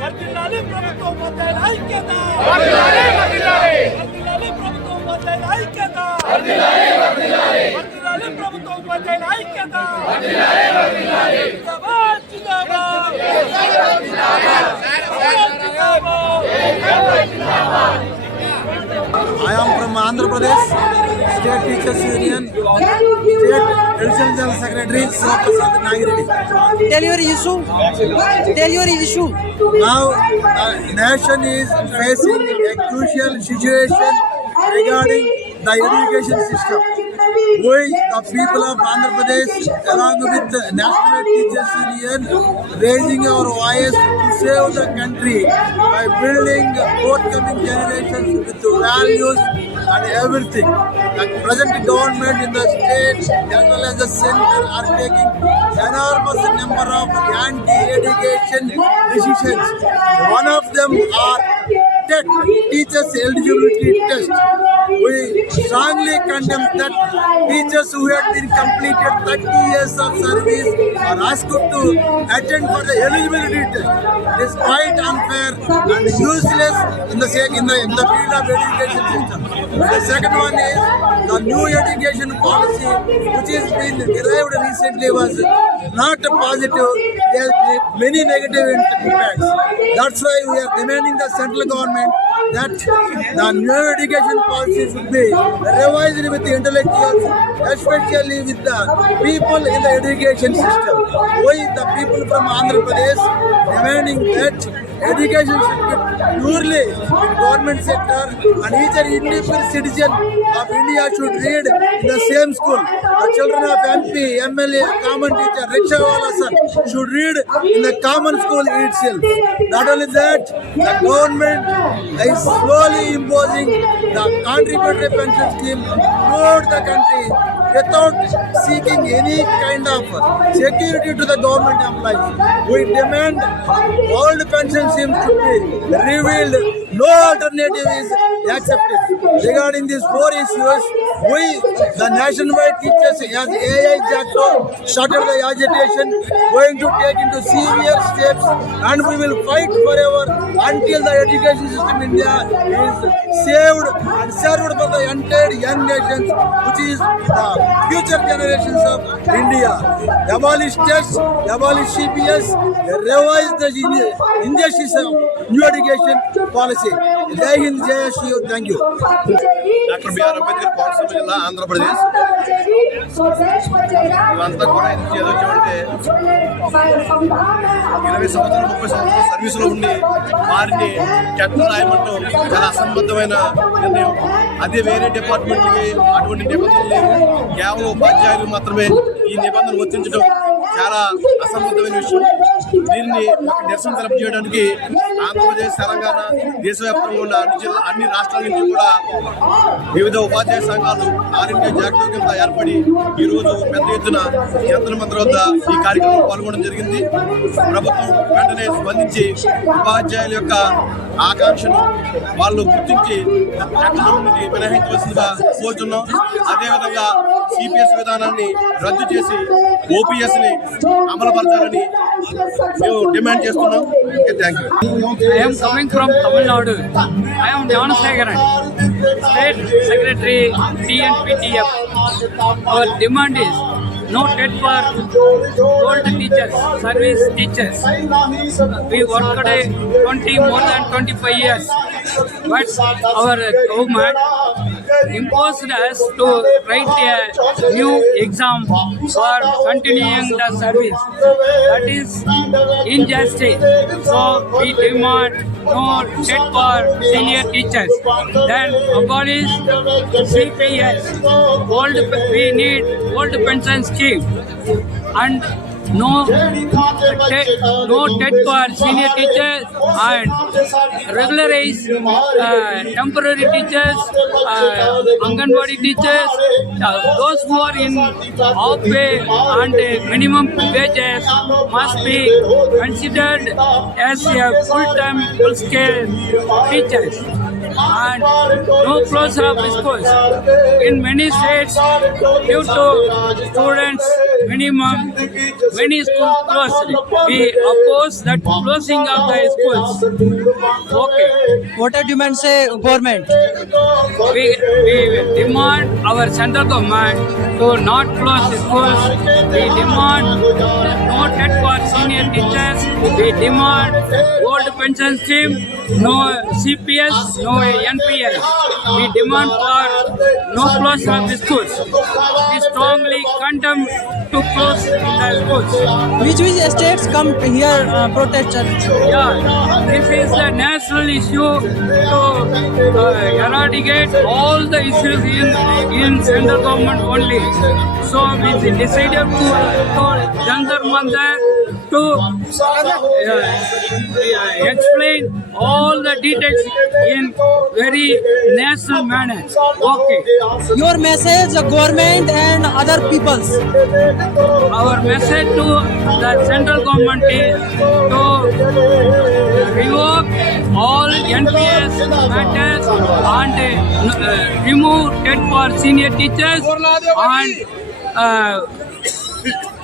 వర్ధిల్లాలి ప్రభుత్వం ఉపాధ్యాయుల ఐక్యత. వర్ధిల్లాలి ప్రభుత్వం ఉపాధ్యాయుల ఐక్యత. వర్ధిల్లాలి ప్రభుత్వం ఉపాధ్యాయుల ఐక్యత. జిందాబాద్ జిందాబాద్. I am from Andhra Pradesh State Teachers Union, State Additional General Secretary Prasad Nagireddy. Tell your issue. Tell your issue. Now, the nation is facing a crucial situation regarding the education system. We, the people of Andhra Pradesh, along with the National Teachers Union, raising our voice to save the country by building forthcoming generations with values and everything. The present government in the state as well as the center are taking enormous number of anti-education decisions. One of them are TET, Teachers Eligibility Test. We strongly condemn that teachers who had been completed 30 years of service are asked to attend for the eligibility test. It is quite unfair and useless in the field of education system. The second one is the new education policy, which has been derived recently, was not positive. There are many negative impacts. That's why we are demanding the central government that the new education policy should be revised with the intellectuals, especially with the people in the education system. We, the people from Andhra Pradesh, demanding that education should be purely government sector and each and every citizen of India should read in the same school. The children of MP, MLA, common teacher, Rickshawala sir should read in the common school itself. Not only that, the government is slowly imposing the contributory pension scheme throughout the country without seeking any kind of security to the government employees. We demand old pension schemes to be revealed. No alternative is accepted. Regarding these four issues, we, the nationwide teachers, as AI Jackson, started the agitation, going to take into severe steps, and we will fight forever until the education system in India is saved and served by the entire young nations, which is the future generations of India. Abolish tests, abolish CPS, revise the injustice of new education policy. Jai Hind, Jai Shri, thank you. Doctor BR Ambedkar Konaseema జిల్లా ఆంధ్రప్రదేశ్. ఇవంతా కూడా ఎందుకు చేయొచ్చామంటే 20 సంవత్సరాలు 30 సంవత్సరాలు సర్వీసులో ఉండి వారిని TET రాయమంటూ చాలా అసంబద్ధమైన నిర్ణయం. అదే వేరే డిపార్ట్మెంట్లకి అటువంటి నిబంధనలు లేవు. కేవలం ఉపాధ్యాయులు మాత్రమే ఈ నిబంధనలు వర్తించడం చాలా అసంబద్ధమైన విషయం. దీన్ని నిరసన తెలియజేయడానికి ఆంధ్రప్రదేశ్, తెలంగాణ, దేశవ్యాప్తంగా ఉన్న అన్ని రాష్ట్రాల నుంచి కూడా వివిధ ఉపాధ్యాయ సంఘాలు ఆల్ ఇండియా జాగృతి కింద ఏర్పడి ఈరోజు పెద్ద ఎత్తున జంతర్ మంతర్ వద్ద ఈ కార్యక్రమంలో పాల్గొనడం జరిగింది. ప్రభుత్వం వెంటనే స్పందించి ఉపాధ్యాయుల యొక్క ఆకాంక్షను వాళ్ళు గుర్తించి చట్టంలో నుండి మినహాయించవలసిందిగా కోరుతున్నాం. అదేవిధంగా సిపిఎస్ విధానాన్ని రద్దు చేసి ఓపీఎస్ని అమలుపరచాలని మేము డిమాండ్ చేస్తున్నాం. Thank you. I am coming from Tamil Nadu. I am Janasekaran, State Secretary TNPTF. Our demand is no TET for old teachers, service teachers. We worked more than 25 years, but our government imposed us to write a new exam for continuing the service. That is injustice. So we demand no TET for senior teachers. Then abolish CPS. We need old pension scheme and no TET for senior teachers, and regularize temporary teachers, Anganwadi teachers, those who are in off pay and minimum wages must be considered as a full-time, full-scale teachers. And no closure of schools. In many states, due to students minimum many schools closed. We oppose that closing of the schools. Okay. What are demands say government? We demand our central government to not close the schools. We demand no TET for senior teachers. We demand old pension scheme, no CPS, no NPS. We demand for no closure of the schools. We strongly condemn to close the schools. Which states come here protest? Yeah, this is the national issue to eradicate all the issues in central government only. So we decided to Jantar Mandar to explain all the details in very national manner. Okay. Your message, government and other peoples. Our message to the central government is to revoke all NPS matters and remove TET for senior teachers and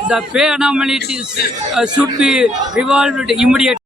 the pay anomalies should be resolved immediately.